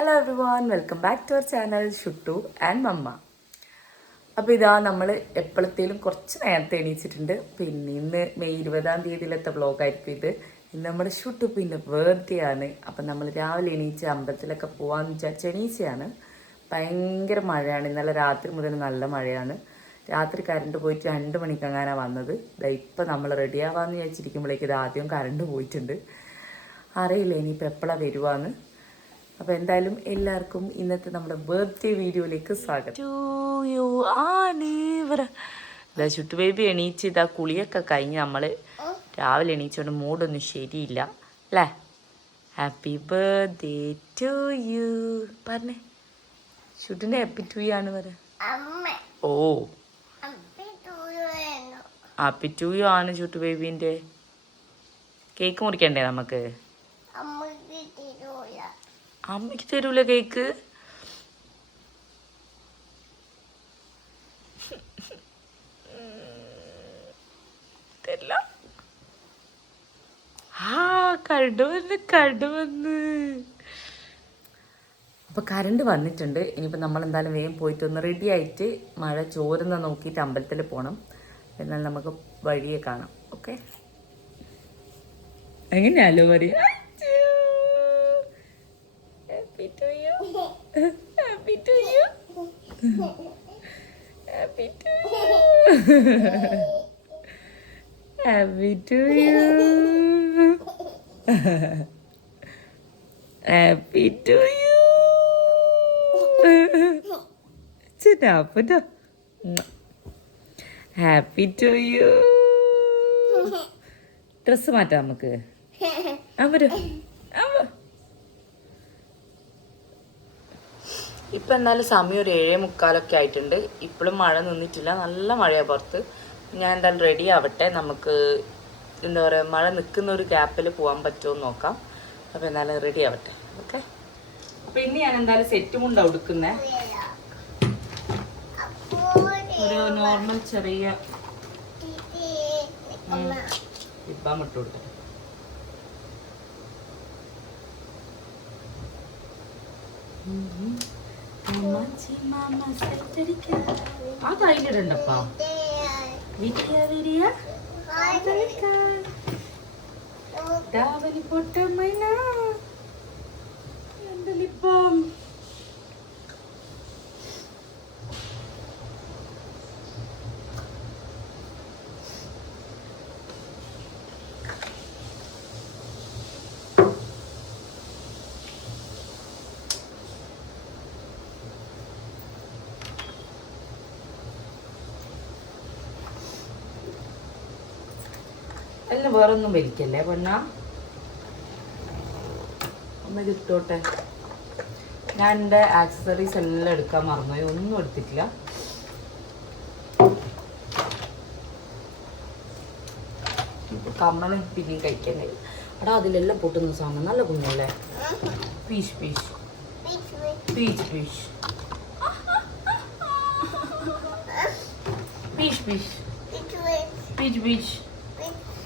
Hello everyone, welcome back to our channel Shuttu and mamma. അപ്പോൾ ഇതാ നമ്മൾ എപ്പോഴത്തേലും കുറച്ച് നേരത്തെ എണീച്ചിട്ടുണ്ട്. പിന്നെ ഇന്ന് മെയ് 20-ാം തീയതിയിലത്തെ വ്ളോഗായിരിക്കും ഇത്. ഇന്ന് നമ്മുടെ ഷുട്ടുപ്പിൻ്റെ ബർത്ത്ഡേ ആണ്. അപ്പം നമ്മൾ രാവിലെ എണീച്ച് അമ്പലത്തിലൊക്കെ പോകാമെന്ന് വിചാരിച്ച് എണീച്ചയാണ്. ഭയങ്കര മഴയാണ്. ഇന്നലെ രാത്രി മുതൽ നല്ല മഴയാണ്. രാത്രി കറണ്ട് പോയിട്ട് 2 മണിക്കങ്ങാനാണ് വന്നത്. ഇപ്പം നമ്മൾ റെഡിയാവാമെന്ന് വിചാരിച്ചിരിക്കുമ്പോഴേക്ക് ഇത് ആദ്യം കറണ്ട് പോയിട്ടുണ്ട്. അറിയില്ല ഇനിയിപ്പോൾ എപ്പോഴാണ് വരുവാന്ന്. അപ്പോൾ എന്തായാലും എല്ലാവർക്കും ഇന്നത്തെ നമ്മുടെ ബർത്ത്ഡേ വീഡിയോയിലേക്ക് സ്വാഗതം. ഇതാ ചുട്ടു ബേബി എണീച്ച് ഇതാ കുളിയൊക്കെ കഴിഞ്ഞ് നമ്മൾ രാവിലെ എണീച്ചുകൊണ്ട് മൂഡൊന്നും ശരിയില്ല അല്ലേ. ഹാപ്പി ബർത്ത്ഡേ ടു യു പറഞ്ഞേ. ചുട്ടിൻ്റെ ഹാപ്പി ടു യു ആണ് പറ. ഓ ഹാപ്പി ടു യു ആണ് ചുട്ടു ബേബീൻ്റെ. കേക്ക് മുറിക്കണ്ടേ നമുക്ക്? അമ്മയ്ക്ക് തരൂല കേക്ക്? തരില്ല. കരണ്ട് വന്ന്. അപ്പോൾ കരണ്ട് വന്നിട്ടുണ്ട്. ഇനിയിപ്പോൾ നമ്മൾ എന്തായാലും വേഗം പോയിട്ട് ഒന്ന് റെഡി ആയിട്ട് മഴ ചോരുന്ന നോക്കിയിട്ട് അമ്പലത്തിൽ പോകണം. എന്നാൽ നമുക്ക് വഴിയെ കാണാം. ഓക്കെ, എങ്ങനെയാലോ പറയാ. Happy to you. Happy to you. Happy to you. Happy to you. Happy to you. Enough, enough. Happy to you. Dress മാറ്റാം നമുക്ക്. ഇപ്പം എന്തായാലും സമയം ഒരു 7:45 ആയിട്ടുണ്ട്. ഇപ്പോഴും മഴ നിന്നിട്ടില്ല, നല്ല മഴയാണ് പുറത്ത്. ഞാൻ എന്തായാലും റെഡി ആവട്ടെ. നമുക്ക് എന്താ പറയുക, മഴ നിൽക്കുന്ന ഒരു ഗ്യാപ്പിൽ പോകാൻ പറ്റുമോ എന്ന് നോക്കാം. അപ്പോൾ എന്തായാലും റെഡി ആവട്ടെ. ഓക്കെ, അപ്പോൾ ഇനി ഞാൻ എന്തായാലും സെറ്റ് മുണ്ടാണ് ഉടുക്കുന്നത്. ഒരു നോർമൽ ചെറിയ ഇപ്പം ഇട്ട് കൊടുത്തത്. ആ തൈലിടണ്ടപ്പാ. പൊട്ടമ്മ എന്തലിപ്പം അല്ല വേറൊന്നും വലിക്കല്ലേ പെണ്ണ. ഒന്ന് കിട്ടോട്ടെ. ഞാൻ എൻ്റെ ആക്സസറീസ് എല്ലാം എടുക്കാൻ മറന്നുപോയി, ഒന്നും എടുത്തിട്ടില്ല. കമ്മലും പിന്നെയും കഴിക്കാൻ കഴിയും. അവിടെ അതിലെല്ലാം പൊട്ടുന്ന സാധനം നല്ല കുഞ്ഞല്ലേ. പീഷ് പീഷ് പീച്ച് പീഷ് പീഷ് പീഷ് പീച്ച്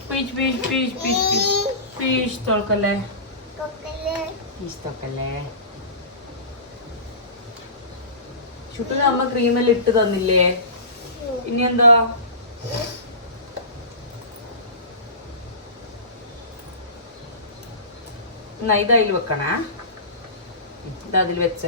പീച്ച് പീച്ച് പീച്ച് പീച്ച് പീച്ച് പീച്ച് തോൽക്കല്ലേ, പീച്ച് തോക്കല്ലേ. ചുട്ടിന് അമ്മ ക്രീമെല്ലാം ഇട്ട് തന്നില്ലേ? ഇനി എന്താ? എന്നാ ഇത് അതിൽ വെക്കണേ. ഇത് അതിൽ വെച്ച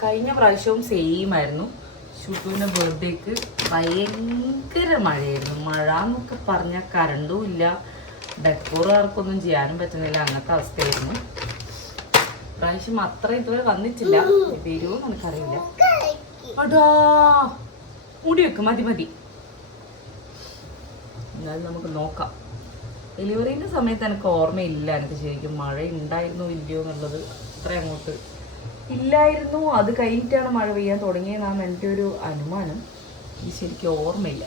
കഴിഞ്ഞ പ്രാവശ്യവും സെയിം ആയിരുന്നു. ഷുട്ടുവിൻ്റെ ബർത്ത്ഡേക്ക് ഭയങ്കര മഴയായിരുന്നു. മഴ എന്നൊക്കെ പറഞ്ഞാൽ കറണ്ടും ഇല്ല, ഡെക്കോറുകാർക്കൊന്നും ചെയ്യാനും പറ്റുന്നില്ല, അങ്ങനത്തെ അവസ്ഥയായിരുന്നു. പ്രാവശ്യം അത്ര ഇതുവരെ വന്നിട്ടില്ല. വരുമോ നമുക്കറിയില്ല. അടാ മുടി വെക്കും, മതി മതി. എന്നാലും നമുക്ക് നോക്കാം. ഡെലിവറീൻ്റെ സമയത്ത് എനിക്ക് ഓർമ്മയില്ല എനിക്ക് ശരിക്കും മഴ ഉണ്ടായിരുന്നോ ഇല്ലയോ എന്നുള്ളത്. അത്ര അങ്ങോട്ട് ഇല്ലായിരുന്നു. അത് കഴിഞ്ഞിട്ടാണ് മഴ പെയ്യാൻ തുടങ്ങിയതെന്നാണ് എൻ്റെ ഒരു അനുമാനം. ഇത് ശരിക്കും ഓർമ്മയില്ല.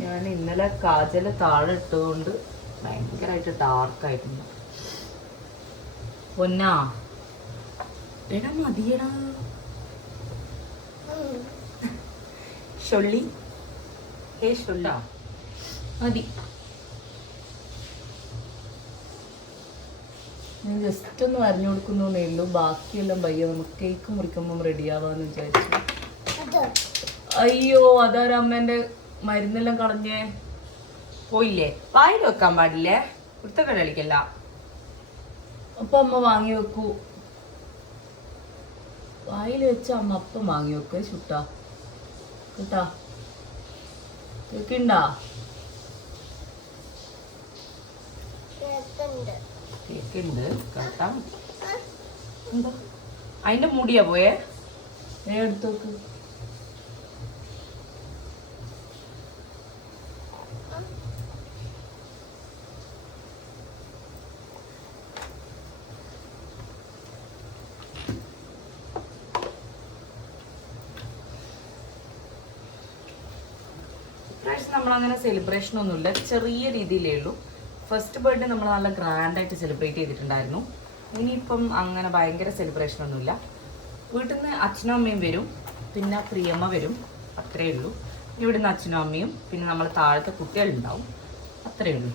ഞാൻ ഇന്നലെ കാജൽ താഴെ ഇട്ടതുകൊണ്ട് ഭയങ്കരമായിട്ട് ഡാർക്കായിരുന്നു. പൊന്നാ എടാ മതിയടാ. ഷൊള്ളി ഹേ ഷൊള്ള മതി. ഞാൻ ജസ്റ്റ് ഒന്ന് വരഞ്ഞു കൊടുക്കുന്നേ ഉള്ളൂ. ബാക്കിയെല്ലാം പയ്യ നമുക്ക് കേക്ക് മുറിക്കുമ്പം റെഡിയാവാന്ന് വിചാരിച്ചു. അയ്യോ അതാരമ്മേന്റെ മരുന്നെല്ലാം കളഞ്ഞേ പോയില്ലേ? വായിൽ വെക്കാൻ പാടില്ലേ? കുർത്തക്കട കളിക്കല്ല. അപ്പൊ അമ്മ വാങ്ങി വെക്കൂ. വായിൽ വെച്ച അമ്മ അപ്പം വാങ്ങി വെക്ക് ചുട്ടാ കേട്ടാ. കേക്കുണ്ടാ? കേക്കുണ്ട് കേട്ടാ. എന്താ അതിന്റെ മുടിയാ പോയേ? എടുത്തോക്ക്. ഇപ്രാവശ്യം നമ്മളങ്ങനെ സെലിബ്രേഷൻ ഒന്നുമില്ല, ചെറിയ രീതിയിലേ ഉള്ളൂ. ഫസ്റ്റ് ബർത്ത്ഡേ നമ്മൾ നല്ല ഗ്രാൻഡായിട്ട് സെലിബ്രേറ്റ് ചെയ്തിട്ടുണ്ടായിരുന്നു. ഇനിയിപ്പം അങ്ങനെ ഭയങ്കര സെലിബ്രേഷൻ ഒന്നുമില്ല. വീട്ടിൽ നിന്ന് അച്ഛനും അമ്മയും വരും, പിന്നെ പ്രിയമ്മ വരും, അത്രയേ ഉള്ളൂ. ഇവിടുന്ന് അച്ഛനും അമ്മയും പിന്നെ നമ്മൾ താഴത്തെ കുട്ടികളുണ്ടാവും, അത്രയേ ഉള്ളൂ.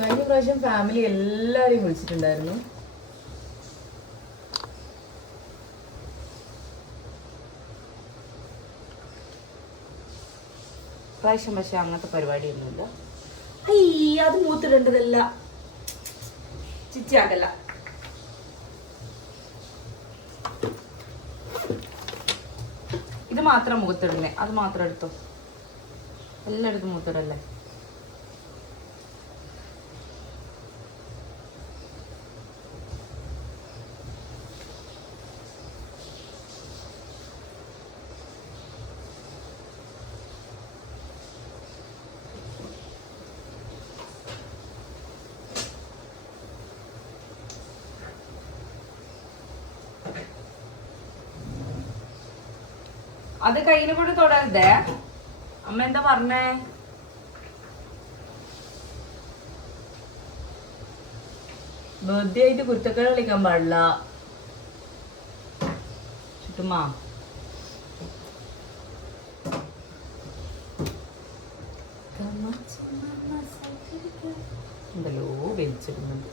കഴിഞ്ഞ പ്രാവശ്യം ഫാമിലി എല്ലാവരെയും വിളിച്ചിട്ടുണ്ടായിരുന്നു. പ്രാവശ്യം പക്ഷെ അങ്ങനത്തെ പരിപാടിയൊന്നുമില്ല. അയ്യ അത് മൂത്തിടേണ്ടതല്ല, ചിച്ചിയാക്കല്ല. ഇത് മാത്രം മുഖത്തിടുന്നേ, അത് മാത്രം എടുത്തോ. എല്ലായിടത്തും മൂത്തിടല്ലേ. അത് കയ്യിനെ കൂടെ തൊടരുതേ. അമ്മ എന്താ പറഞ്ഞേ? ബർത്ത്ഡേ ആയിട്ട് കുരുത്തക്കേട് കളിക്കാൻ പാടില്ല ചുറ്റുമാ. ഉണ്ടല്ലോ വലിച്ചിടുന്നുണ്ട്.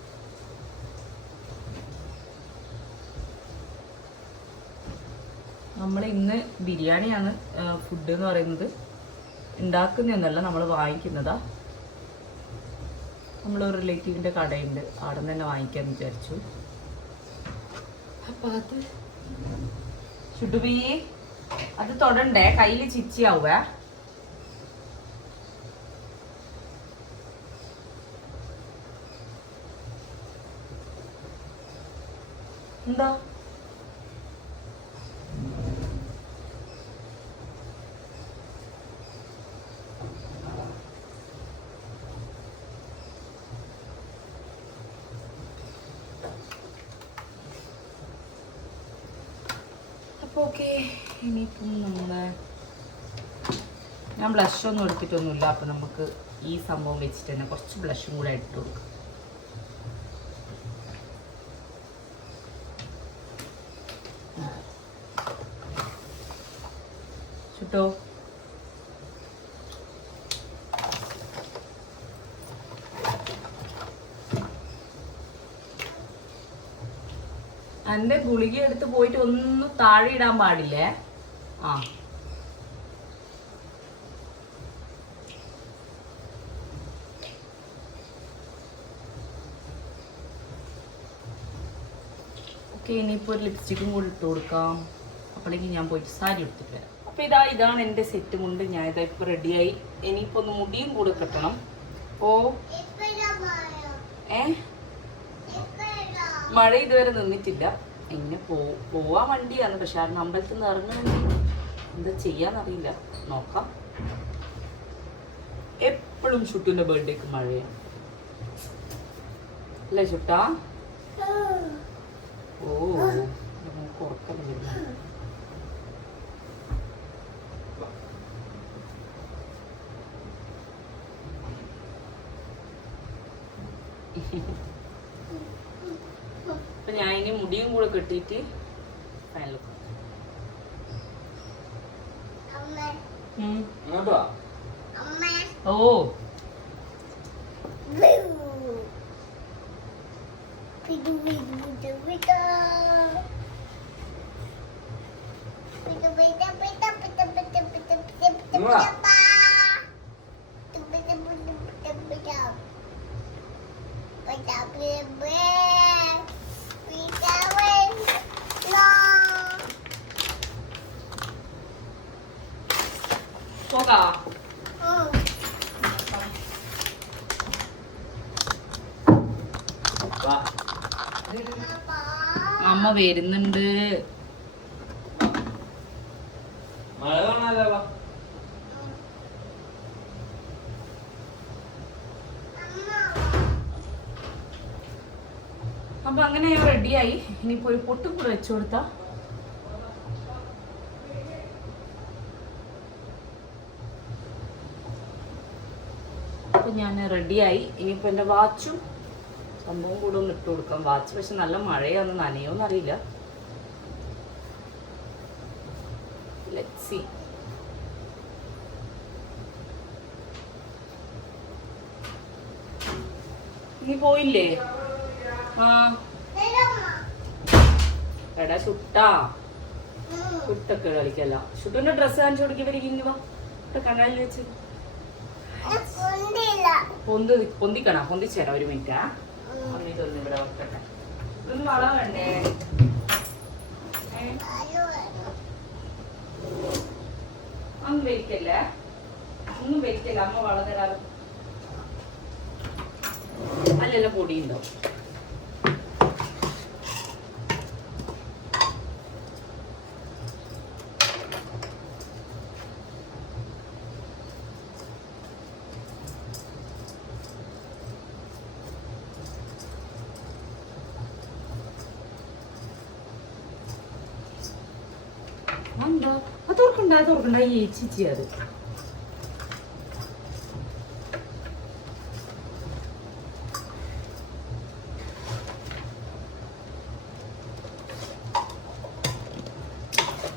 നമ്മൾ ഇന്ന് ബിരിയാണിയാണ് ഫുഡ് എന്ന് പറയുന്നത്. ഉണ്ടാക്കുന്നതൊന്നുമല്ല, നമ്മൾ വാങ്ങിക്കുന്നതാ. നമ്മളൊരു റിലേറ്റീവിൻ്റെ കടയുണ്ട്, അവിടെ നിന്ന് തന്നെ വാങ്ങിക്കാമെന്ന് വിചാരിച്ചു. അപ്പം അത് ചുട്ടുപീ അത് തൊടണ്ടേ, കയ്യിൽ ചിച്ചിയാവേ. എന്താ ഓക്കെ. ഇനിയിപ്പം ഞാൻ ബ്ലഷൊന്നും എടുത്തിട്ടൊന്നുമില്ല. അപ്പം നമുക്ക് ഈ സംഭവം വെച്ചിട്ട് തന്നെ കുറച്ച് ബ്ലഷും കൂടെ ഇട്ട് കൊടുക്കാം. ചുട്ടോ എൻ്റെ ഗുളിക എടുത്ത് പോയിട്ട് ഒന്നും താഴെ ഇടാൻ പാടില്ലേ. ആ ഓക്കെ. ഇനിയിപ്പോൾ ഒരു ലിപ്സ്റ്റിക്കും കൂടി ഇട്ട് കൊടുക്കാം. അപ്പോഴേക്കും ഞാൻ പോയിട്ട് സാരി എടുത്തിട്ട് വരാം. അപ്പോൾ ഇതാണ് എൻ്റെ സെറ്റ് കൊണ്ട് ഞാൻ ഇതാ ഇപ്പോൾ റെഡിയായി. ഇനിയിപ്പോൾ ഒന്ന് മുടിയും കൂടെ കെട്ടണം. ഓ മഴ ഇതുവരെ നിന്നിട്ടില്ല. ഇങ്ങനെ പോവാൻ വണ്ടിയാണ്, പക്ഷെ ആ അമ്പലത്തിൽ നിന്ന് ഇറങ്ങണമെങ്കിൽ എന്താ ചെയ്യാന്നറിയില്ല, നോക്കാം. എപ്പോഴും ചുട്ടുവിൻ്റെ ബർത്ത്ഡേക്ക് മഴയാണ് അല്ലേ ചുട്ടാ? ഓ നമുക്ക് ഉറക്കം വരുന്നു. അപ്പം ഞാൻ ഇനി മുടിയും കൂടെ കെട്ടിയിട്ട് ഫൈനൽ ഓ പോകാ അമ്മ വരുന്നുണ്ട്. മഴ കാണാലോ. അപ്പൊ അങ്ങനെ ഞാൻ റെഡിയായി. ഇനിയിപ്പോ ഒരു പൊട്ടും കൂടെ വെച്ചു കൊടുത്താ അപ്പൊ ഞാൻ റെഡിയായി. ഇനിയിപ്പോ എന്റെ വാച്ചും സംഭവം കൂടെ ഒന്ന് ഇട്ട് കൊടുക്കാം. വാച്ച് പക്ഷെ നല്ല മഴയാന്ന് നനയോന്ന് അറിയില്ല. Let's see. നീ പോയില്ലേ? ആ എടാ ഷുട്ടാ, ഷുട്ടൊക്കെ കളിക്കല്ല. ഷുട്ടിന്റെ ഡ്രസ്സ് കാണിച്ചു കൊടുക്കിവരിക്കുവാ കണ്ണാലിൽ വെച്ച് പൊന്തിക്കണ. പൊന്തിച്ചേരാ ഒരു മിനിറ്റാ. ഇതൊന്നും ഇവിടെ വെക്കട്ടെ. ഇതൊന്നും വള വേണ്ടേ? ഒന്നും വെരിക്കല്ലേ, ഒന്നും വെരിക്കല്ല. അമ്മ വള തരാറ്. അല്ലല്ല പൊടിയുണ്ടോ? എന്താ അതോർക്കണ്ട ഈ ചേച്ചി അത്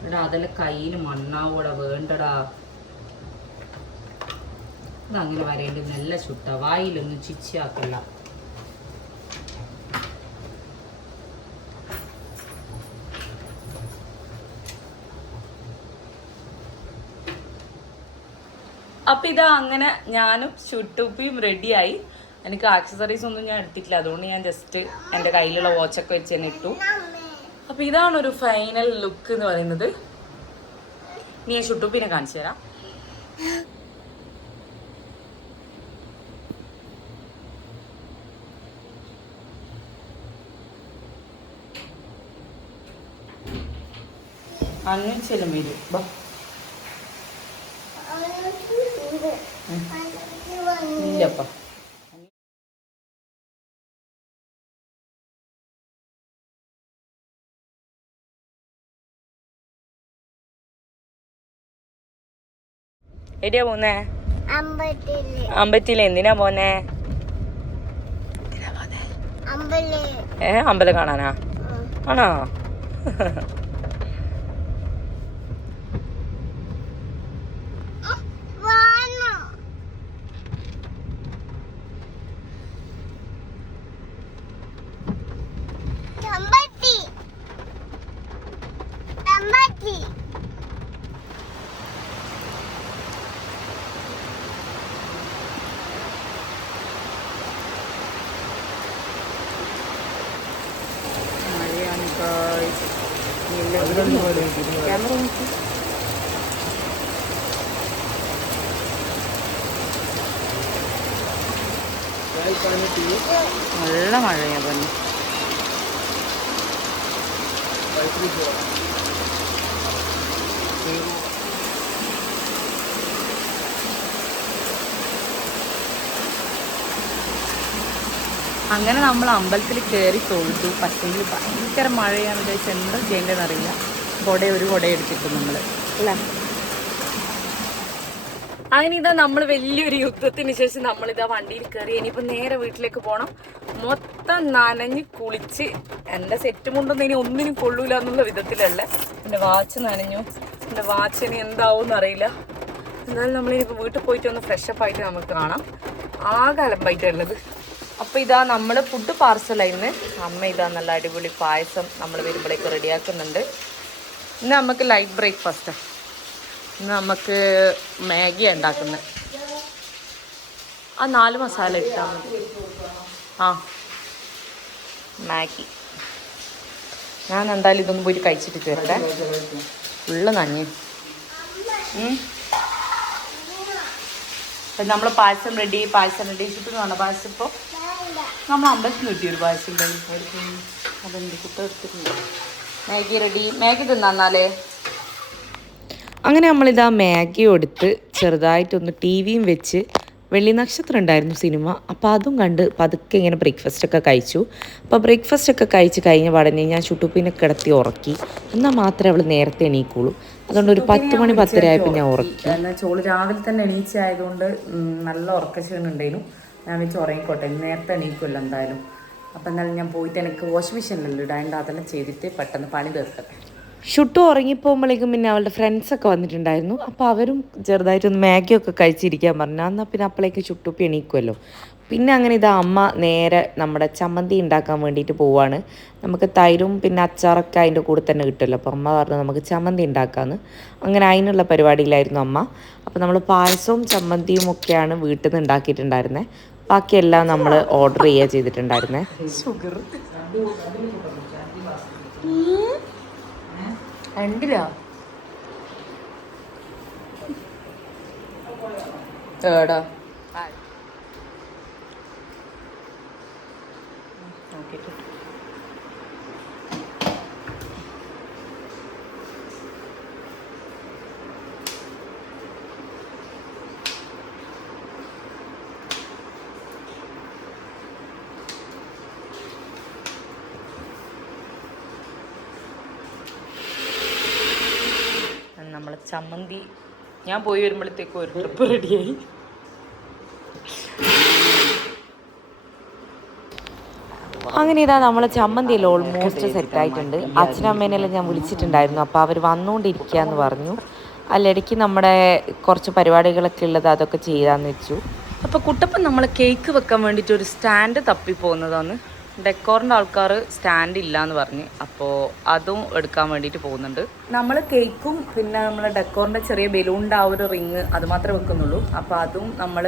എടാ അതെല്ലാം കയ്യില് മണ്ണാവൂടാ വേണ്ടടാ. അതങ്ങനെ വരേണ്ടത് നല്ല ചുട്ട. വായിലൊന്നും ചിച്ചാക്കല്ല. അപ്പൊ ഇതാ അങ്ങനെ ഞാനും ഷുട്ടൂപ്പിയും റെഡിയായി. എനിക്ക് ആക്സസറീസ് ഒന്നും ഞാൻ എടുത്തിട്ടില്ല, അതുകൊണ്ട് ഞാൻ ജസ്റ്റ് എൻ്റെ കയ്യിലുള്ള വാച്ചൊക്കെ വെച്ച് തന്നെ ഇട്ടു. അപ്പൊ ഇതാണ് ഒരു ഫൈനൽ ലുക്ക് എന്ന് പറയുന്നത്. നീ ഞാൻ ഷുട്ടൂപ്പിനെ കാണിച്ചു തരാം. അന്നിച്ചെല്ലാം വരും. ബാ ഇല്ലപ്പ എവിടെയാ പോന്നേ? അമ്പലത്തില്. എന്തിനാ പോന്നേ? അമ്പലം കാണാനാ? ആണോ? ക്യാമറ നോക്കി. നല്ല മഴയാ പറഞ്ഞു. അങ്ങനെ നമ്മൾ അമ്പലത്തിൽ കയറി തൊഴുതു. പക്ഷേങ്കിൽ ഭയങ്കര മഴയാണ്. കഴിച്ച് എന്താ ചെയ്യേണ്ടതെന്ന് അറിയില്ല. ഒരു കുട എടുത്തിട്ടു നമ്മൾ അല്ല. അങ്ങനെ ഇതാ നമ്മൾ വലിയൊരു യുദ്ധത്തിന് ശേഷം നമ്മളിതാ വണ്ടിയിൽ കയറി. ഇനിയിപ്പോൾ നേരെ വീട്ടിലേക്ക് പോകണം. മൊത്തം നനഞ്ഞ് കുളിച്ച് എൻ്റെ സെറ്റ് മുണ്ടൊന്നും ഇനി ഒന്നിനും കൊള്ളൂല എന്നുള്ള വിധത്തിലല്ല. എൻ്റെ വാച്ച് നനഞ്ഞു. എൻ്റെ വാച്ചിന് എന്താവും അറിയില്ല. എന്നാലും നമ്മളിപ്പോൾ വീട്ടിൽ പോയിട്ട് ഒന്ന് ഫ്രഷപ്പ് ആയിട്ട് നമുക്ക് കാണാം. ആകെ അലമ്പായിട്ടുള്ളത്. അപ്പോൾ ഇതാ നമ്മൾ ഫുഡ് പാർസലായിരുന്നു. അമ്മ ഇതാ നല്ല അടിപൊളി പായസം നമ്മൾ വരുമ്പോഴേക്ക് റെഡിയാക്കുന്നുണ്ട്. ഇന്ന് നമുക്ക് ലൈറ്റ് ബ്രേക്ക്ഫാസ്റ്റാണ്. ഇന്ന് നമുക്ക് മാഗിയാണ് ഉണ്ടാക്കുന്നത്. ആ 4 മസാല ഇട്ടാൽ മതി. ആ മാഗി. ഞാൻ എന്തായാലും ഇതൊന്നും പോയിട്ട് കഴിച്ചിട്ട് ചേർത്തേ. ഫുള്ള് നഞ്ഞ്. അപ്പം നമ്മൾ പായസം റെഡി ചുറ്റും വേണം. പായസം ഇപ്പോൾ നമ്മൾ അമ്പലത്തിൽ കിട്ടിയൊരു പായസം ഉണ്ടായിരുന്നു. അതെന്ത് കുട്ട എടുത്തിട്ടുണ്ട്. Maggi ready. മാഗി തിന്നാലേ. അങ്ങനെ നമ്മളിതാ മാഗി എടുത്ത് ചെറുതായിട്ടൊന്ന് ടി വിയും വെച്ച്, വെള്ളി നക്ഷത്രം ഉണ്ടായിരുന്നു സിനിമ. അപ്പോൾ അതും കണ്ട് പതുക്കെ ഇങ്ങനെ ബ്രേക്ക്ഫാസ്റ്റൊക്കെ കഴിച്ചു. അപ്പോൾ ബ്രേക്ക്ഫാസ്റ്റൊക്കെ കഴിച്ച് കഴിഞ്ഞ പാടനെ ഞാൻ ചുട്ടുപ്പിനെ കിടത്തി ഉറക്കി. എന്നാൽ മാത്രമേ അവൾ നേരത്തെ എണീക്കുള്ളൂ. അതുകൊണ്ട് ഒരു 10 മണി 10:30 ആയപ്പോൾ ഞാൻ ഉറക്കി. എന്നാൽ ചോള് രാവിലെ തന്നെ എണീച്ചായതുകൊണ്ട് നല്ല ഉറക്കക്ഷീണുണ്ടായിരുന്നു. ഞാൻ വെച്ച് ഉറങ്ങിക്കോട്ടെ, നേരത്തെ എണീക്കുമല്ലോ എന്തായാലും. അപ്പോൾ എന്നാലും ഞാൻ പോയിട്ട് എനിക്ക് വാഷിംഗ് മെഷീനിലല്ലോ ഇടാണ്ട് അതെല്ലാം ചെയ്തിട്ട് പെട്ടെന്ന് പണി തീർക്കട്ടെ. ഷുട്ടു ഉറങ്ങിപ്പോകുമ്പോഴേക്കും പിന്നെ അവളുടെ ഫ്രണ്ട്സൊക്കെ വന്നിട്ടുണ്ടായിരുന്നു. അപ്പോൾ അവരും ചെറുതായിട്ടൊന്ന് മാഗിയൊക്കെ കഴിച്ചിരിക്കാൻ പറഞ്ഞു. എന്നാൽ പിന്നെ അപ്പോഴേക്ക് ചുട്ടുപ്പി എണീക്കുമല്ലോ. പിന്നെ അങ്ങനെ ഇതാ അമ്മ നേരെ നമ്മുടെ ചമ്മന്തി ഉണ്ടാക്കാൻ വേണ്ടിയിട്ട് പോവാണ്. നമുക്ക് തൈരും പിന്നെ അച്ചാറൊക്കെ അതിൻ്റെ കൂടെ തന്നെ കിട്ടുമല്ലോ. അപ്പോൾ അമ്മ പറഞ്ഞു നമുക്ക് ചമ്മന്തി ഉണ്ടാക്കാമെന്ന്. അങ്ങനെ അതിനുള്ള പരിപാടിയിലായിരുന്നു അമ്മ. അപ്പോൾ നമ്മൾ പായസവും ചമ്മന്തിയും ഒക്കെയാണ് വീട്ടിൽ നിന്ന് ഉണ്ടാക്കിയിട്ടുണ്ടായിരുന്നത്. ബാക്കിയെല്ലാം നമ്മൾ ഓർഡർ ചെയ്യുക ചെയ്തിട്ടുണ്ടായിരുന്നത്. ഷുഗർ രണ്ടിലാ ഏടാ നോക്കിയിട്ട് നമ്മളെ ചമ്മന്തി ഞാൻ പോയി വരുമ്പോഴത്തേക്കും ഒരു ട്രിപ്പ് റെഡിയായി. അങ്ങനെ ഇതാ നമ്മളെ ചമ്മന്തിയെല്ലാം ഓൾമോസ്റ്റ് സെറ്റായിട്ടുണ്ട്. അച്ഛനമ്മേനെല്ലാം ഞാൻ വിളിച്ചിട്ടുണ്ടായിരുന്നു. അപ്പോൾ അവർ വന്നുകൊണ്ടിരിക്കുക എന്ന് പറഞ്ഞു. അതിലിടയ്ക്ക് നമ്മുടെ കുറച്ച് പരിപാടികളൊക്കെ ഉള്ളത് അതൊക്കെ ചെയ്യാമെന്ന് വെച്ചു. അപ്പോൾ കുട്ടപ്പൻ നമ്മൾ കേക്ക് വെക്കാൻ വേണ്ടിയിട്ട് ഒരു സ്റ്റാൻഡ് തപ്പി പോകുന്നതാണ്. ഡെക്കോറിൻ്റെ ആൾക്കാർ സ്റ്റാൻഡ് ഇല്ല എന്ന് പറഞ്ഞ്, അപ്പോൾ അതും എടുക്കാൻ വേണ്ടിയിട്ട് പോകുന്നുണ്ട്. നമ്മൾ കേക്കും പിന്നെ നമ്മൾ ഡെക്കോറിൻ്റെ ചെറിയ ബലൂണിൻ്റെ ആ ഒരു റിങ് അത് മാത്രമേ വെക്കുന്നുള്ളൂ. അപ്പോൾ അതും നമ്മൾ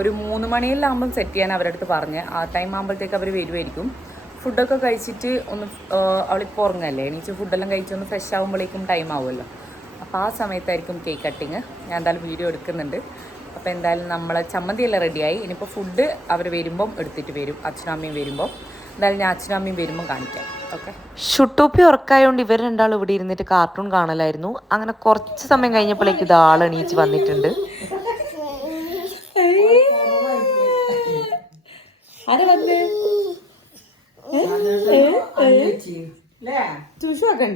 ഒരു 3 മണിയിലാകുമ്പം സെറ്റ് ചെയ്യാൻ അവരുടെ അടുത്ത് പറഞ്ഞ്. ആ ടൈം ആകുമ്പോഴത്തേക്ക് അവർ വരുമായിരിക്കും. ഫുഡൊക്കെ കഴിച്ചിട്ട് ഒന്ന് അവളിപ്പോൾ ഉറങ്ങല്ലേ, എണീച്ച് ഫുഡെല്ലാം കഴിച്ചൊന്ന് ഫ്രഷ് ആകുമ്പോഴേക്കും ടൈം ആവുമല്ലോ. അപ്പോൾ ആ സമയത്തായിരിക്കും കേക്ക് കട്ടിങ്. ഞാൻ എന്തായാലും വീഡിയോ എടുക്കുന്നുണ്ട്. അപ്പോൾ എന്തായാലും നമ്മളെ ചമ്മന്തിയെല്ലാം റെഡിയായി. ഇനിയിപ്പോൾ ഫുഡ് അവർ വരുമ്പം എടുത്തിട്ട് വരും, അച്ഛനും അമ്മയും വരുമ്പോൾ. എന്തായാലും ഞാൻ അച്ഛനും അമ്മയും വരുമ്പോൾ കാണിക്കാം. ഓക്കെ. ഷുട്ടൂപ്പി ഉറക്കായതുകൊണ്ട് ഇവർ രണ്ടാളും ഇവിടെ ഇരുന്നിട്ട് കാർട്ടൂൺ കാണലായിരുന്നു. അങ്ങനെ കുറച്ച് സമയം കഴിഞ്ഞപ്പോഴേക്ക് ഇത് ആൾ എണീച്ച് വന്നിട്ടുണ്ട്. ചൂഷുവൊക്കെ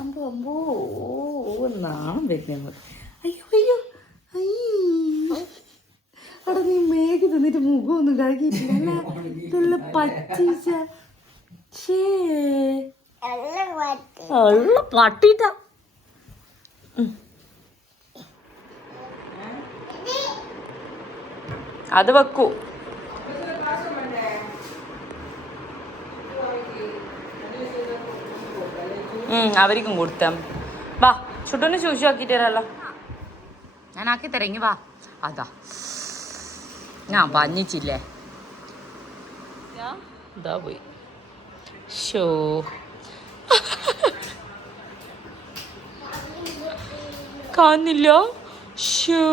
അമ്പോ അമ്പോ നാണം വരുന്നത്. അയ്യോ അയ്യോ അവിടെ നീ മേഘ തന്നിട്ട് മുഖമൊന്നും കഴുകിയിട്ടില്ല. ഇതെല്ലാം പച്ചീച്ച പട്ടിട്ട. അത് വെക്കൂ. അവർക്കും കൊടുത്താം. വാ ചുട്ടൊന്ന് ശൂശു ആക്കിയിട്ട് തരാമല്ലോ. ഞാൻ ആക്കി തരങ്ങി വാ. അതാ ഞാൻ പഞ്ഞിച്ചില്ലേ. ഇതാ പോയി. ഷോ കാണുന്നില്ല. ഷോ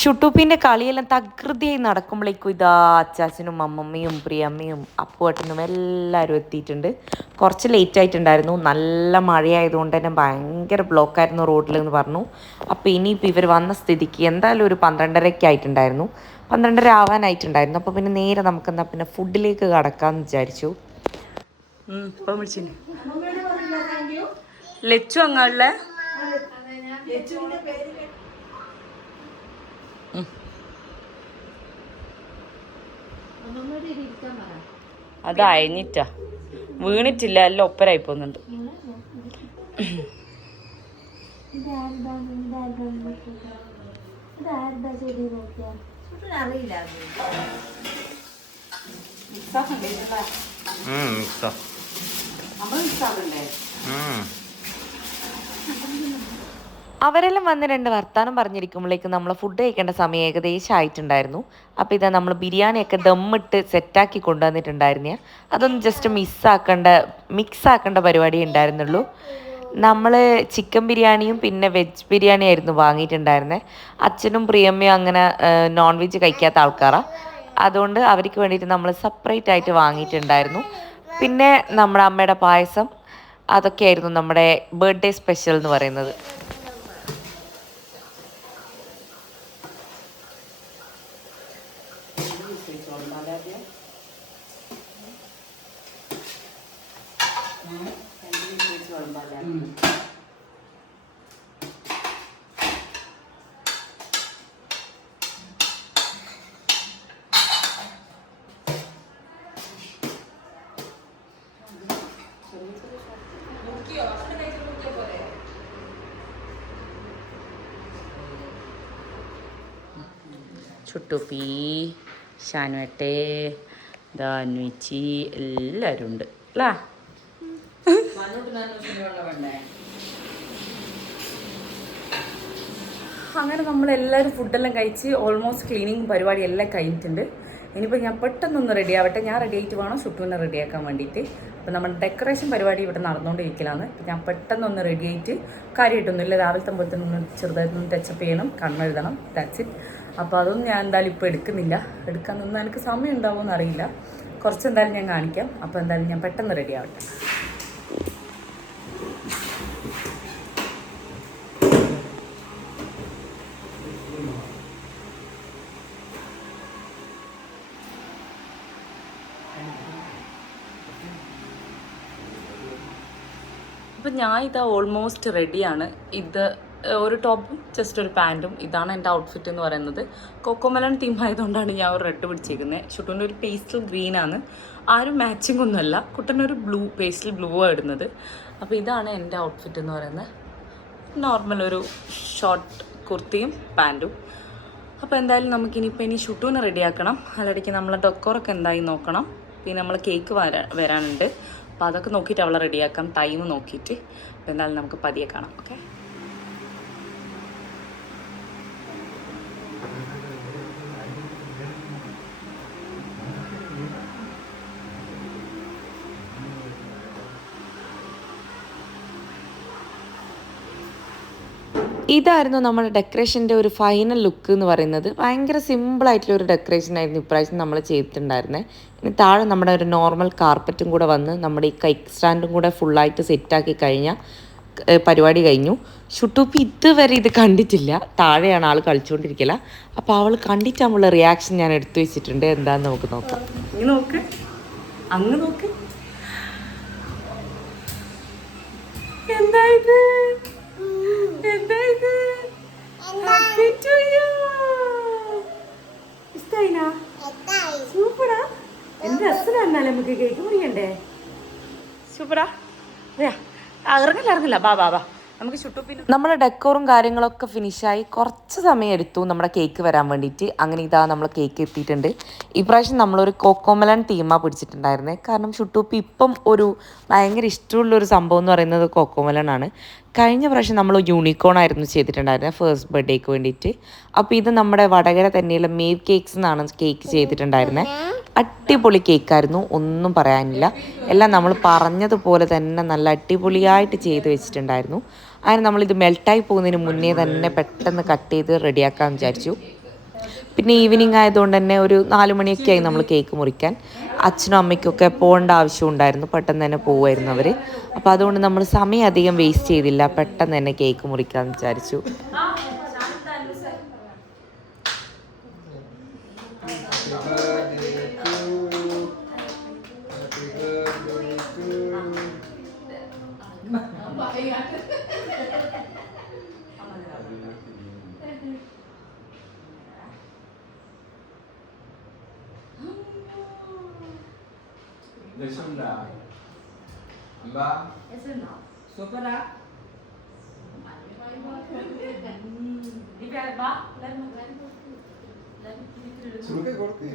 ഷുട്ടൂപ്പിൻ്റെ കളിയെല്ലാം തകൃതിയായി നടക്കുമ്പോഴേക്കും ഇതാ അച്ചാച്ചനും അമ്മമ്മയും പ്രിയമ്മയും അപ്പുവേട്ടനും എല്ലാവരും എത്തിയിട്ടുണ്ട്. കുറച്ച് ലേറ്റ് ആയിട്ടുണ്ടായിരുന്നു. നല്ല മഴയായതുകൊണ്ട് തന്നെ ഭയങ്കര ബ്ലോക്കായിരുന്നു റോഡിൽ എന്ന് പറഞ്ഞു. അപ്പോൾ ഇനിയിപ്പോൾ ഇവർ വന്ന സ്ഥിതിക്ക് എന്തായാലും ഒരു 12:30 ആയിട്ടുണ്ടായിരുന്നു. 12:30 ആവാനായിട്ടുണ്ടായിരുന്നു. അപ്പോൾ പിന്നെ നേരെ നമുക്കെന്താ പിന്നെ ഫുഡിലേക്ക് കടക്കാമെന്ന് വിചാരിച്ചു. ഇപ്പം വിളിച്ചു ലച്ചു അങ്ങാളിലെ അത് അയഞ്ഞിട്ടാ, വീണിട്ടില്ല, എല്ലാം ഒപ്പരായി പോകുന്നുണ്ട്. അവരെല്ലാം വന്ന് 2 വർത്താനം പറഞ്ഞിരിക്കുമ്പോഴേക്ക് നമ്മൾ ഫുഡ് കഴിക്കേണ്ട സമയം ഏകദേശം ആയിട്ടുണ്ടായിരുന്നു. അപ്പോൾ ഇതാ നമ്മൾ ബിരിയാണിയൊക്കെ ദമ്മിട്ട് സെറ്റാക്കി കൊണ്ടുവന്നിട്ടുണ്ടായിരുന്നേ. അതൊന്നും ജസ്റ്റ് മിക്സ് ആക്കേണ്ട പരിപാടി ഉണ്ടായിരുന്നുള്ളൂ. നമ്മൾ ചിക്കൻ ബിരിയാണിയും പിന്നെ വെജ് ബിരിയാണി ആയിരുന്നു വാങ്ങിയിട്ടുണ്ടായിരുന്നത്. അച്ഛനും പ്രിയമ്മയും അങ്ങനെ നോൺ വെജ് കഴിക്കാത്ത ആൾക്കാരാണ്. അതുകൊണ്ട് അവർക്ക് വേണ്ടിയിട്ട് നമ്മൾ സെപ്പറേറ്റ് ആയിട്ട് വാങ്ങിയിട്ടുണ്ടായിരുന്നു. പിന്നെ നമ്മുടെ അമ്മയുടെ പായസം, അതൊക്കെയായിരുന്നു നമ്മുടെ ബർത്ത്ഡേ സ്പെഷ്യൽ എന്ന് പറയുന്നത്. ചുട്ടുപ്പി, ഷാനുവേട്ടെ, ധാന്വിച്ചി എല്ലാവരും ഉണ്ട് അല്ലേ? അങ്ങനെ നമ്മളെല്ലാവരും ഫുഡെല്ലാം കഴിച്ച് ഓൾമോസ്റ്റ് ക്ലീനിങ് പരിപാടി എല്ലാം കഴിഞ്ഞിട്ടുണ്ട്. ഇനിയിപ്പോൾ ഞാൻ പെട്ടെന്നൊന്ന് റെഡി ആവട്ടെ. ഞാൻ റെഡി ആയിട്ട് വേണം ഷുട്ടുവിനെ റെഡിയാക്കാൻ വേണ്ടിയിട്ട്. അപ്പോൾ നമ്മുടെ ഡെക്കറേഷൻ പരിപാടി ഇവിടെ നടന്നുകൊണ്ടിരിക്കലാണ്. ഞാൻ പെട്ടെന്നൊന്ന് റെഡി ആയിട്ട്, കാര്യമായിട്ടൊന്നുമില്ല, രാവിലത്തെ പോലത്തെ ചെറുതായിട്ടൊന്ന് ടച്ചപ്പ് ചെയ്യണം, കണ്ണെഴുതണം, ദാറ്റ്സ് ഇറ്റ്. അപ്പോൾ അതൊന്നും ഞാൻ എന്തായാലും ഇപ്പോൾ എടുക്കുന്നില്ല. എടുക്കാൻ നിന്നാൽ എനിക്ക് സമയം ഉണ്ടാവുമെന്ന് അറിയില്ല. കുറച്ച് എന്തായാലും ഞാൻ കാണിക്കാം. അപ്പോൾ എന്തായാലും ഞാൻ പെട്ടെന്ന് റെഡി ആവട്ടെ. അപ്പം ഞാൻ ഇതാ ഓൾമോസ്റ്റ് റെഡിയാണ്. ഇത് ഒരു ടോപ്പും ജസ്റ്റ് ഒരു പാൻറ്റും, ഇതാണ് എൻ്റെ ഔട്ട്ഫിറ്റ് എന്ന് പറയുന്നത്. കൊക്കോമലൻ തീം ആയതുകൊണ്ടാണ് ഞാൻ ഒരു റെഡ് പിടിച്ചേക്കുന്നത്. ഷുട്ടൂൻ്റെ ഒരു പേസ്റ്റൽ ഗ്രീനാണ്, ആരും മാച്ചിങ് ഒന്നുമല്ല. കുട്ടനൊരു പേസ്റ്റൽ ബ്ലൂ ആണ് ഇടുന്നത്. അപ്പോൾ ഇതാണ് എൻ്റെ ഔട്ട്ഫിറ്റ് എന്ന് പറയുന്നത്. നോർമൽ ഒരു ഷോർട്ട് കുർത്തിയും പാൻറ്റും. അപ്പോൾ എന്തായാലും ഇനി ഷുട്ടൂനെ റെഡിയാക്കണം. അതിനിടയ്ക്ക് നമ്മളെ ഡെക്കോറൊക്കെ എന്തായി നോക്കണം. പിന്നെ നമ്മൾ കേക്ക് വരാനുണ്ട്. അപ്പോൾ അതൊക്കെ നോക്കിയിട്ട് അവളെ റെഡിയാക്കാം, ടൈം നോക്കിയിട്ട്. എന്തായാലും നമുക്ക് പതിയെ കാണാം. ഓക്കെ. ഇതായിരുന്നു നമ്മുടെ ഡെക്കറേഷൻ്റെ ഒരു ഫൈനൽ ലുക്ക് എന്ന് പറയുന്നത്. ഭയങ്കര സിമ്പിളായിട്ടുള്ള ഒരു ഡെക്കറേഷൻ ആയിരുന്നു ഇപ്രാവശ്യം നമ്മൾ ചെയ്തിട്ടുണ്ടായിരുന്നത്. ഇനി താഴെ നമ്മുടെ ഒരു നോർമൽ കാർപ്പറ്റും കൂടെ വന്ന് നമ്മുടെ ഈ കൈക്ക് സ്റ്റാൻഡും കൂടെ ഫുള്ളായിട്ട് സെറ്റാക്കി കഴിഞ്ഞാൽ പരിപാടി കഴിഞ്ഞു. ഷുട്ടൂപ്പി ഇതുവരെ ഇത് കണ്ടിട്ടില്ല. താഴെയാണ് ആൾ കളിച്ചുകൊണ്ടിരിക്കില്ല. അപ്പോൾ അവൾ കണ്ടിട്ടാകുമ്പോൾ റിയാക്ഷൻ ഞാൻ എടുത്തു വെച്ചിട്ടുണ്ട്. എന്താണെന്ന് നമുക്ക് നോക്കാം. നോക്ക്, അങ്ങ് നോക്ക്, എന്തായത് സൂപ്പറാ. എന്ത് രസമായിരുന്നാലേ നമുക്ക് കേക്ക് മുറിയണ്ടേ? സൂപ്പറാ. ഇറങ്ങില്ല ബാ നമുക്ക് ഷുട്ടൂപ്പിന് നമ്മുടെ ഡെക്കോറും കാര്യങ്ങളൊക്കെ ഫിനിഷായി. കുറച്ച് സമയം എടുത്തു നമ്മുടെ കേക്ക് വരാൻ വേണ്ടിയിട്ട്. അങ്ങനെ ഇതാ നമ്മൾ കേക്ക് എത്തിയിട്ടുണ്ട്. ഇപ്രാവശ്യം നമ്മളൊരു കോക്കോമലൻ തീമാണ് പിടിച്ചിട്ടുണ്ടായിരുന്നത്. കാരണം ഷുട്ടൂപ്പി ഇപ്പം ഒരു ഭയങ്കര ഇഷ്ടമുള്ളൊരു സംഭവം എന്ന് പറയുന്നത് കോക്കോമലൻ ആണ്. കഴിഞ്ഞ പ്രാവശ്യം നമ്മൾ യൂണിക്കോൺ ആയിരുന്നു ചെയ്തിട്ടുണ്ടായിരുന്നത് ഫസ്റ്റ് ബർത്ത്ഡേക്ക് വേണ്ടിയിട്ട്. അപ്പോൾ ഇത് നമ്മുടെ വടകര തന്നെയുള്ള മേവ് കേക്ക്സ് എന്നാണ് കേക്ക് ചെയ്തിട്ടുണ്ടായിരുന്നത്. അടിപൊളി കേക്കായിരുന്നു, ഒന്നും പറയാനില്ല. എല്ലാം നമ്മൾ പറഞ്ഞതുപോലെ തന്നെ നല്ല അടിപൊളിയായിട്ട് ചെയ്ത് വെച്ചിട്ടുണ്ടായിരുന്നു. അങ്ങനെ നമ്മളിത് മെൽട്ടായി പോകുന്നതിന് മുന്നേ തന്നെ പെട്ടെന്ന് കട്ട് ചെയ്ത് റെഡിയാക്കാൻ വിചാരിച്ചു. പിന്നെ ഈവനിങ് ആയതുകൊണ്ട് തന്നെ ഒരു 4 മണിയൊക്കെ ആയി നമ്മൾ കേക്ക് മുറിക്കാൻ. അച്ഛനും അമ്മയ്ക്കൊക്കെ പോകേണ്ട ആവശ്യം ഉണ്ടായിരുന്നു, പെട്ടെന്ന് തന്നെ പോവുമായിരുന്നു അവർ. അപ്പോൾ അതുകൊണ്ട് നമ്മൾ സമയം അധികം വേസ്റ്റ് ചെയ്തില്ല, പെട്ടെന്ന് തന്നെ കേക്ക് മുറിക്കാമെന്ന് വിചാരിച്ചു. രസമുണ്ടാ അമ്പാ സൂപ്പറാ സുറുക്കെ കൊടുക്ക്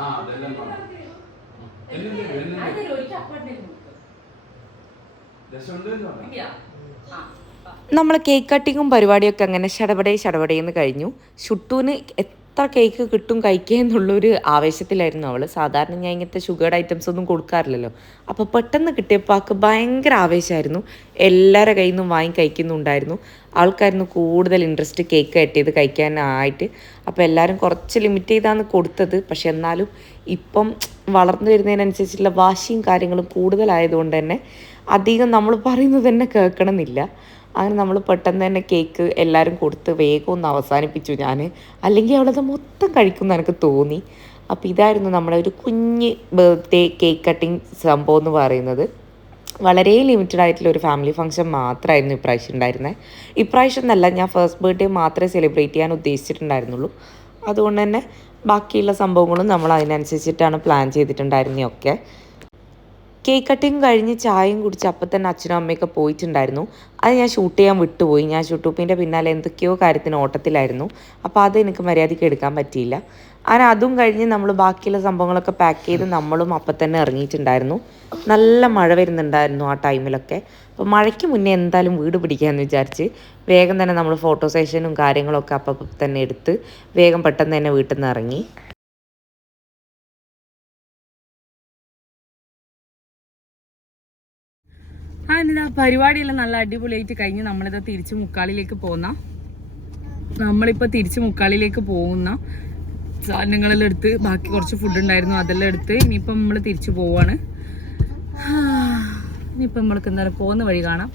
ആ അതെല്ലാം രസമുണ്ട് നമ്മൾ കേക്ക് കട്ടിങ്ങും പരിപാടിയൊക്കെ അങ്ങനെ ശടപടയെന്ന് കഴിഞ്ഞു. ഷുട്ടൂന് എത്ര കേക്ക് കിട്ടും കഴിക്കുക എന്നുള്ളൊരു ആവേശത്തിലായിരുന്നു അവൾ. സാധാരണ ഞാൻ ഇങ്ങനത്തെ ഷുഗർഡ് ഐറ്റംസ് ഒന്നും കൊടുക്കാറില്ലല്ലോ. അപ്പോൾ പെട്ടെന്ന് കിട്ടിയപ്പോൾ ആൾക്ക് ഭയങ്കര ആവേശമായിരുന്നു. എല്ലാവരുടെ കയ്യിൽ നിന്നും വാങ്ങി കഴിക്കുന്നുണ്ടായിരുന്നു. ആൾക്കായിരുന്നു കൂടുതൽ ഇൻട്രസ്റ്റ് കേക്ക് കട്ടിയത് കഴിക്കാനായിട്ട്. അപ്പോൾ എല്ലാവരും കുറച്ച് ലിമിറ്റ് ചെയ്താണ് കൊടുത്തത്. പക്ഷെ എന്നാലും ഇപ്പം വളർന്നു വരുന്നതിനനുസരിച്ചുള്ള വാശിയും കാര്യങ്ങളും കൂടുതലായതുകൊണ്ട് തന്നെ അധികം നമ്മൾ പറയുന്നത് തന്നെ കേൾക്കണമെന്നില്ല. അങ്ങനെ നമ്മൾ പെട്ടെന്ന് തന്നെ കേക്ക് എല്ലാവരും കൊടുത്ത് വേഗം ഒന്ന് അവസാനിപ്പിച്ചു ഞാൻ. അല്ലെങ്കിൽ അവളത് മൊത്തം കഴിക്കുമെന്ന് എനിക്ക് തോന്നി. അപ്പോൾ ഇതായിരുന്നു നമ്മുടെ ഒരു കുഞ്ഞ് ബർത്ത്ഡേ കേക്ക് കട്ടിങ് സംഭവം എന്ന് പറയുന്നത്. വളരെ ലിമിറ്റഡ് ആയിട്ടുള്ള ഒരു ഫാമിലി ഫംഗ്ഷൻ മാത്രമായിരുന്നു ഇപ്രാവശ്യം ഉണ്ടായിരുന്നത്. ഇപ്രാവശ്യം എന്നല്ല, ഞാൻ ഫസ്റ്റ് ബർത്ത്ഡേ മാത്രമേ സെലിബ്രേറ്റ് ചെയ്യാൻ ഉദ്ദേശിച്ചിട്ടുണ്ടായിരുന്നുള്ളൂ. അതുകൊണ്ട് തന്നെ ബാക്കിയുള്ള സംഭവങ്ങളും നമ്മൾ അതിനനുസരിച്ചിട്ടാണ് പ്ലാൻ ചെയ്തിട്ടുണ്ടായിരുന്നതൊക്കെ. കേക്ക് കട്ടിങ് കഴിഞ്ഞ് ചായയും കുടിച്ച് അപ്പം തന്നെ അച്ഛനും അമ്മയൊക്കെ പോയിട്ടുണ്ടായിരുന്നു. അത് ഞാൻ ഷൂട്ട് ചെയ്യാൻ വിട്ടുപോയി. ഞാൻ ഷൂട്ടൂപ്പിൻ്റെ പിന്നാലെ എന്തൊക്കെയോ കാര്യത്തിന് ഓട്ടത്തിലായിരുന്നു. അപ്പോൾ അത് എനിക്ക് മര്യാദയ്ക്ക് എടുക്കാൻ പറ്റിയില്ല. അങ്ങനെ അതും കഴിഞ്ഞ് നമ്മൾ ബാക്കിയുള്ള സംഭവങ്ങളൊക്കെ പാക്ക് ചെയ്ത് നമ്മളും അപ്പം തന്നെ ഇറങ്ങിയിട്ടുണ്ടായിരുന്നു. നല്ല മഴ വരുന്നുണ്ടായിരുന്നു ആ ടൈമിലൊക്കെ. അപ്പോൾ മഴയ്ക്ക് മുന്നേ എന്തായാലും വീട് പിടിക്കാമെന്ന് വിചാരിച്ച് വേഗം തന്നെ നമ്മൾ ഫോട്ടോ സെഷനും കാര്യങ്ങളൊക്കെ അപ്പം തന്നെ എടുത്ത് വേഗം പെട്ടെന്ന് തന്നെ വീട്ടിൽ നിന്ന് ഇറങ്ങി. എന്നിട്ട് ആ പരിപാടിയെല്ലാം നല്ല അടിപൊളിയായിട്ട് കഴിഞ്ഞ് നമ്മളിത് തിരിച്ച് മുക്കാലിലേക്ക് നമ്മളിപ്പോൾ തിരിച്ച് മുക്കാലിലേക്ക് പോകുന്ന സാധനങ്ങളെല്ലാം എടുത്ത് ബാക്കി കുറച്ച് ഫുഡ് ഉണ്ടായിരുന്നു അതെല്ലാം എടുത്ത് ഇനിയിപ്പം നമ്മൾ തിരിച്ചു പോവാണ്. ഇനിയിപ്പം നമ്മൾക്ക് എന്താ പറയുക പോകുന്ന വഴി കാണാം.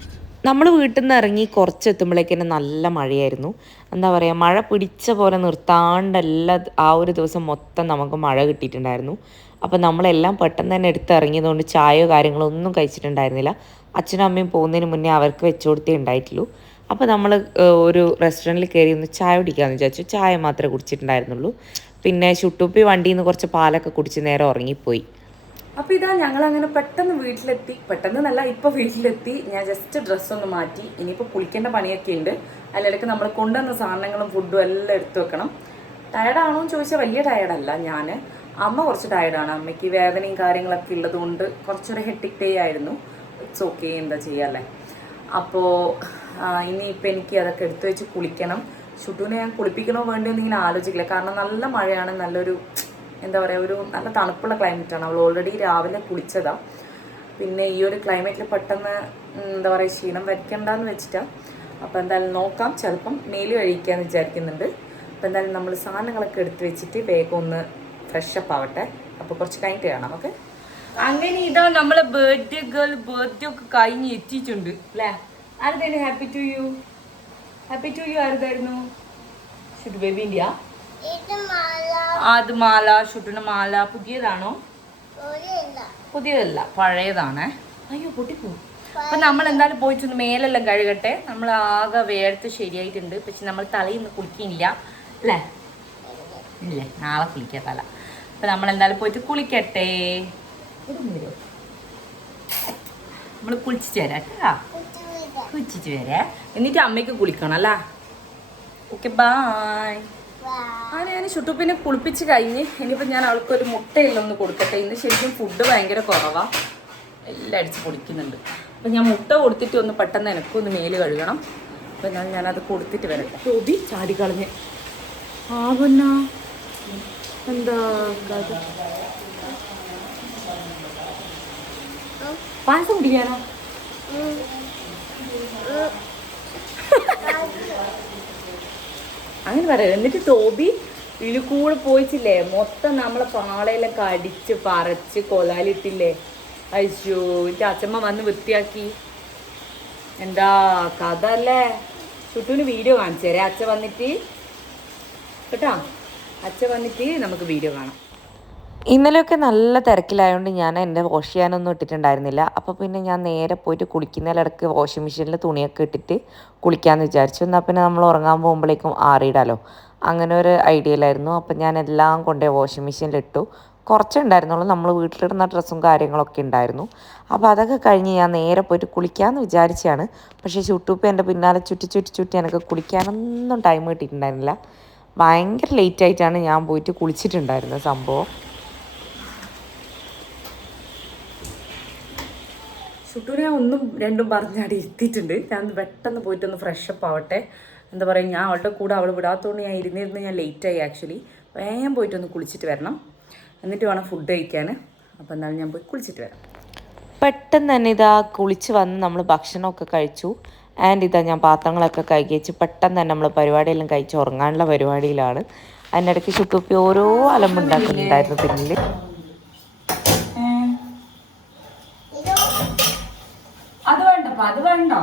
നമ്മൾ വീട്ടിൽ നിന്ന് ഇറങ്ങി കുറച്ചെത്തുമ്പോഴേക്ക് തന്നെ നല്ല മഴയായിരുന്നു. എന്താ പറയുക, മഴ പിടിച്ച പോലെ നിർത്താണ്ടല്ല ആ ഒരു ദിവസം മൊത്തം നമുക്ക് മഴ കിട്ടിയിട്ടുണ്ടായിരുന്നു. അപ്പോൾ നമ്മളെല്ലാം പെട്ടെന്ന് തന്നെ എടുത്തിറങ്ങിയതുകൊണ്ട് ചായയോ കാര്യങ്ങളോ ഒന്നും കഴിച്ചിട്ടുണ്ടായിരുന്നില്ല. അച്ഛനും അമ്മയും പോകുന്നതിന് മുന്നേ അവർക്ക് വെച്ച് കൊടുത്തേ ഉണ്ടായിട്ടുള്ളൂ. അപ്പോൾ നമ്മൾ ഒരു റെസ്റ്റോറൻറ്റിൽ കയറി ഒന്ന് ചായ കുടിക്കാമെന്ന് വിചാരിച്ചു. ചായ മാത്രമേ കുടിച്ചിട്ടുണ്ടായിരുന്നുള്ളൂ. പിന്നെ ഷുട്ടൂപ്പി വണ്ടിയിൽ നിന്ന് കുറച്ച് പാലൊക്കെ കുടിച്ച് നേരെ ഉറങ്ങിപ്പോയി. അപ്പോൾ ഇതാ ഞങ്ങളങ്ങനെ പെട്ടെന്ന് വീട്ടിലെത്തി. പെട്ടെന്ന് നല്ല ഇപ്പോൾ വീട്ടിലെത്തി. ഞാൻ ജസ്റ്റ് ഡ്രസ്സൊന്ന് മാറ്റി. ഇനിയിപ്പോൾ കുളിക്കേണ്ട പണിയൊക്കെ ഉണ്ട്. അതിലിടയ്ക്ക് നമ്മൾ കൊണ്ടുവന്ന സാധനങ്ങളും ഫുഡും എല്ലാം എടുത്തു വെക്കണം. ടയർഡാണോ എന്ന് ചോദിച്ചാൽ വലിയ ടയർഡല്ല ഞാൻ. അമ്മ കുറച്ച് ടയർഡാണ്. അമ്മയ്ക്ക് വേദനയും കാര്യങ്ങളൊക്കെ ഉള്ളതുകൊണ്ട് കുറച്ചൊരു ഹെക്ടിക് ഡേ ആയിരുന്നു. ഇറ്റ്സ് ഓക്കെ, എന്താ ചെയ്യാല്ലേ. അപ്പോൾ ഇനിയിപ്പോൾ എനിക്ക് അതൊക്കെ എടുത്തു വെച്ച് കുളിക്കണം. ഷുട്ടൂനെ ഞാൻ കുളിപ്പിക്കണോ വേണ്ടോ എന്നിങ്ങനെ ആലോചിക്കില്ല. കാരണം നല്ല മഴയാണ്, നല്ലൊരു എന്താ പറയുക, ഒരു നല്ല തണുപ്പുള്ള ക്ലൈമറ്റാണ്. അവൾ ഓൾറെഡി രാവിലെ കുളിച്ചതാണ്. പിന്നെ ഈ ഒരു ക്ലൈമറ്റിൽ പെട്ടെന്ന് എന്താ പറയുക ക്ഷീണം വയ്ക്കണ്ടെന്ന് വെച്ചിട്ടാണ്. അപ്പോൾ എന്തായാലും നോക്കാം, ചിലപ്പം മേല് കഴിക്കാമെന്ന് വിചാരിക്കുന്നുണ്ട്. അപ്പോൾ എന്തായാലും നമ്മൾ സാധനങ്ങളൊക്കെ എടുത്ത് വെച്ചിട്ട് വേഗം ഒന്ന് ഫ്രഷപ്പ് ആവട്ടെ. അപ്പോൾ കുറച്ച് കഴിഞ്ഞിട്ട് കാണാം. ഓക്കെ, അങ്ങനെ ഇതാ നമ്മളെ ബർത്ത്ഡേ ഗേൾ ബർത്ത്ഡേ ഒക്കെ കഴിഞ്ഞ് എത്തിയിട്ടുണ്ട് അല്ലേ. ആരുതായിരുന്നു ഹാപ്പി ടു യു ആരുതായിരുന്നു? ഷുട്ടു ബേബിൻ്റെയാ? അത് മാല, ഷുട്ടിന് മാല പുതിയതാണോ? പുതിയതല്ല, പഴയതാണ്. അയ്യോ പൊട്ടിപ്പോവും. അപ്പം നമ്മൾ എന്തായാലും പോയിട്ടൊന്ന് മേലെല്ലാം കഴുകട്ടെ. നമ്മൾ ആകെ വേർത്ത് ശരിയായിട്ടുണ്ട്. പക്ഷെ നമ്മൾ തലയൊന്നും കുളിക്കുന്നില്ല അല്ലേ? ഇല്ലേ, നാളെ കുളിക്കാം തല. അപ്പം നമ്മൾ എന്തായാലും പോയിട്ട് കുളിക്കട്ടെ. നമ്മൾ കുളിച്ചിട്ട് വരാം കേട്ടാ. കുളിച്ചിട്ട് വരാം. എന്നിട്ട് അമ്മയ്ക്ക് കുളിക്കണം അല്ലേ? Okay, bye. ഞാൻ ഷുട്ടൂപ്പിനെ കുളിപ്പിച്ച് കഴിഞ്ഞ് ഇനിയിപ്പോൾ ഞാൻ അവൾക്കൊരു മുട്ടയിലൊന്ന് കൊടുക്കട്ടെ. ഇന്ന് ശരിക്കും ഫുഡ് ഭയങ്കര കുറവാണ്, എല്ലാം അടിച്ച് പൊടിക്കുന്നുണ്ട്. അപ്പം ഞാൻ മുട്ട കൊടുത്തിട്ട് ഒന്ന് പെട്ടെന്ന് എനിക്കൊന്ന് മേല് കഴുകണം. അപ്പം ഞാനത് കൊടുത്തിട്ട് വരട്ടെ. ടോബി ചാടിക്കളഞ്ഞ് ആവന്നാ എന്താ പായസം കുടിക്കാനോ? അങ്ങനെ പറയാം. എന്നിട്ട് ടോബി ഇതിൽ കൂടെ പോയിച്ചില്ലേ, മൊത്തം നമ്മളെ പാളയിലൊക്കെ അടിച്ച് പറിച്ച് കൊലാലിട്ടില്ലേ. അയ്യോ, എൻ്റെ അച്ഛമ്മ വന്ന് വൃത്തിയാക്കി. എന്താ കഥ അല്ലേ. ചുട്ടൂന് വീഡിയോ കാണിച്ചു തരാം അച്ഛൻ വന്നിട്ട് കേട്ടോ. അച്ഛൻ വന്നിട്ട് നമുക്ക് വീഡിയോ കാണാം. ഇന്നലെയൊക്കെ നല്ല തിരക്കിലായതുകൊണ്ട് ഞാൻ എൻ്റെ വാഷ് ചെയ്യാനൊന്നും ഇട്ടിട്ടുണ്ടായിരുന്നില്ല. അപ്പോൾ പിന്നെ ഞാൻ നേരെ പോയിട്ട് കുളിക്കുന്നതിലിടക്ക് വാഷിംഗ് മെഷീനിൽ തുണിയൊക്കെ ഇട്ടിട്ട് കുളിക്കാമെന്ന് വിചാരിച്ചു. എന്നാൽ പിന്നെ നമ്മൾ ഉറങ്ങാൻ പോകുമ്പോഴേക്കും ആറിയിടാലോ. അങ്ങനെ ഒരു ഐഡിയയിലായിരുന്നു. അപ്പം ഞാൻ എല്ലാം കൊണ്ടുപോയി വാഷിംഗ് മെഷീനിലിട്ടു. കുറച്ചേ ഉണ്ടായിരുന്നുള്ളൂ, നമ്മൾ വീട്ടിലിടുന്ന ഡ്രസ്സും കാര്യങ്ങളൊക്കെ ഉണ്ടായിരുന്നു. അപ്പോൾ അതൊക്കെ കഴിഞ്ഞ് ഞാൻ നേരെ പോയിട്ട് കുളിക്കാമെന്ന് വിചാരിച്ചാണ്. പക്ഷേ ചുട്ടുപ്പ് എൻ്റെ പിന്നാലെ ചുറ്റി എനിക്ക് കുളിക്കാനൊന്നും ടൈം കിട്ടിയിട്ടുണ്ടായിരുന്നില്ല. ഭയങ്കര ലേറ്റായിട്ടാണ് ഞാൻ പോയിട്ട് കുളിച്ചിട്ടുണ്ടായിരുന്നത് സംഭവം. ചുട്ടൂനെ ഞാൻ ഒന്നും രണ്ടും പറഞ്ഞാടി ഇരുത്തിയിട്ടുണ്ട്. ഞാൻ പെട്ടെന്ന് പോയിട്ടൊന്ന് ഫ്രഷപ്പ് ആവട്ടെ. എന്താ പറയുക, ഞാൻ അവളുടെ കൂടെ അവൾ വിടാത്തതുകൊണ്ട് ഞാൻ ഇരുന്നിരുന്ന് ഞാൻ ലേറ്റായി ആക്ച്വലി. വേഗം പോയിട്ടൊന്ന് കുളിച്ചിട്ട് വരണം, എന്നിട്ട് വേണം ഫുഡ് കഴിക്കാൻ. അപ്പോൾ എന്നാലും ഞാൻ പോയി കുളിച്ചിട്ട് വരാം. പെട്ടെന്ന് തന്നെ ഇതാ കുളിച്ച് വന്ന് നമ്മൾ ഭക്ഷണമൊക്കെ കഴിച്ചു. ആൻഡ് ഇതാ ഞാൻ പാത്രങ്ങളൊക്കെ കഴുകി വെച്ച് പെട്ടെന്ന് തന്നെ നമ്മൾ പരിപാടിയെല്ലാം കഴിച്ച് ഉറങ്ങാനുള്ള പരിപാടിയിലാണ്. അതിനിടയ്ക്ക് ചുട്ടുപ്പി ഓരോ അലമ്പുണ്ടാക്കുന്നുണ്ടായിരുന്നു പിന്നിൽ. അത് വേണ്ടപ്പ, അത് വേണ്ട.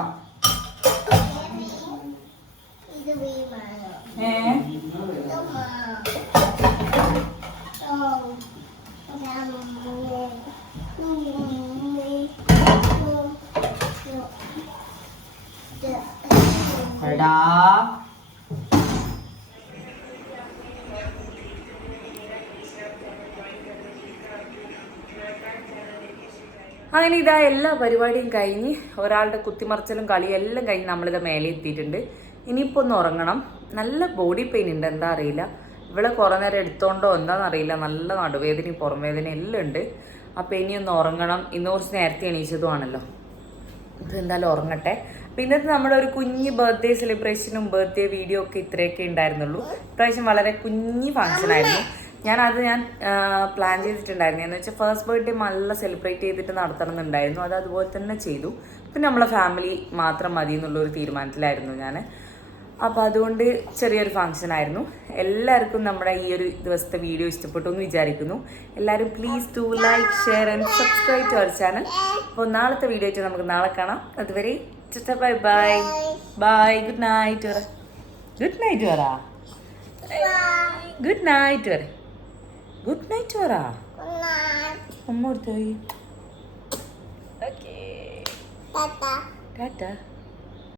അങ്ങനെ ഇതാ എല്ലാ പരിപാടിയും കഴിഞ്ഞ് ഒരാളുടെ കുത്തിമറിച്ചലും കളിയും എല്ലാം കഴിഞ്ഞ് നമ്മളിത് മേലെ എത്തിയിട്ടുണ്ട്. ഇനിയിപ്പോൾ ഒന്ന് ഉറങ്ങണം. നല്ല ബോഡി പെയിൻ ഉണ്ട്, എന്താ അറിയില്ല. ഇവിടെ കുറേ നേരം എടുത്തോണ്ടോ എന്താണെന്നറിയില്ല. നല്ല നടുവേദനയും പുറം വേദന എല്ലാം ഉണ്ട്. അപ്പോൾ ഇനി ഒന്ന് ഉറങ്ങണം. ഇന്ന് കുറച്ച് നേരത്തെ എണീച്ചതുമാണല്ലോ. ഇത് എന്തായാലും ഉറങ്ങട്ടെ. അപ്പോൾ ഇന്നത്തെ നമ്മുടെ ഒരു കുഞ്ഞ് ബർത്ത്ഡേ സെലിബ്രേഷനും ബർത്ത്ഡേ വീഡിയോ ഒക്കെ ഇത്രയൊക്കെ ഉണ്ടായിരുന്നുള്ളൂ. ഇപ്രാവശ്യം വളരെ കുഞ്ഞ് ഫംഗ്ഷനായിരുന്നു. ഞാൻ പ്ലാൻ ചെയ്തിട്ടുണ്ടായിരുന്നു. എന്ന് വെച്ചാൽ ഫസ്റ്റ് ബർത്ത്ഡേ നല്ല സെലിബ്രേറ്റ് ചെയ്തിട്ട് നടത്തണമെന്നുണ്ടായിരുന്നു. അത് അതുപോലെ തന്നെ ചെയ്തു. പിന്നെ നമ്മളെ ഫാമിലി മാത്രം മതി എന്നുള്ളൊരു തീരുമാനത്തിലായിരുന്നു ഞാൻ. അപ്പോൾ അതുകൊണ്ട് ചെറിയൊരു ഫംഗ്ഷൻ ആയിരുന്നു. എല്ലാവർക്കും നമ്മുടെ ഈ ഒരു ദിവസത്തെ വീഡിയോ ഇഷ്ടപ്പെട്ടു എന്ന് വിചാരിക്കുന്നു. എല്ലാവരും please to like, share and subscribe to our channel. അപ്പോൾ നാളത്തെ വീഡിയോ ആയിട്ട് നമുക്ക് നാളെ കാണാം. അതുവരെ bye bye bye. Good night പറ. ഗുഡ് നൈറ്റ് പറ. ഗുഡ് നൈറ്റ് പറ. ഗുഡ് നൈറ്റ് പറ. അമ്മ കൊടുത്തോയി. ഓക്കേ ടാറ്റ.